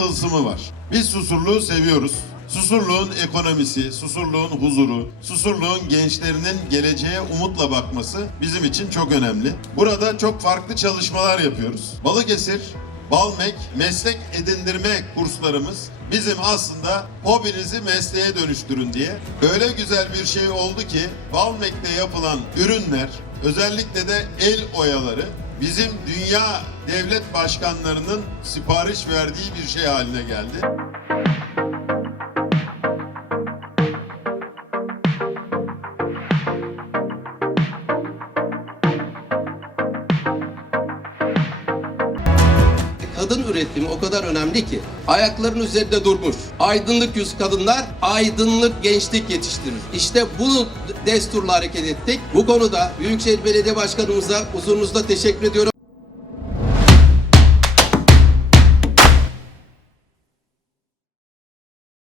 tılsımı var. Biz Susurluğu seviyoruz. Susurluğun ekonomisi, Susurluğun huzuru, Susurluğun gençlerinin geleceğe umutla bakması bizim için çok önemli. Burada çok farklı çalışmalar yapıyoruz. Balıkesir Balmek meslek edindirme kurslarımız bizim aslında hobinizi mesleğe dönüştürün diye. Öyle güzel bir şey oldu ki Balmek'te yapılan ürünler özellikle de el oyaları bizim dünya devlet başkanlarının sipariş verdiği bir şey haline geldi. Kadın üretimi o kadar önemli ki ayakların üzerinde durmuş. Aydınlık yüz kadınlar aydınlık gençlik yetiştirir. İşte bunu desturla hareket ettik. Bu konuda Büyükşehir Belediye Başkanımıza huzurunuzda teşekkür ediyorum.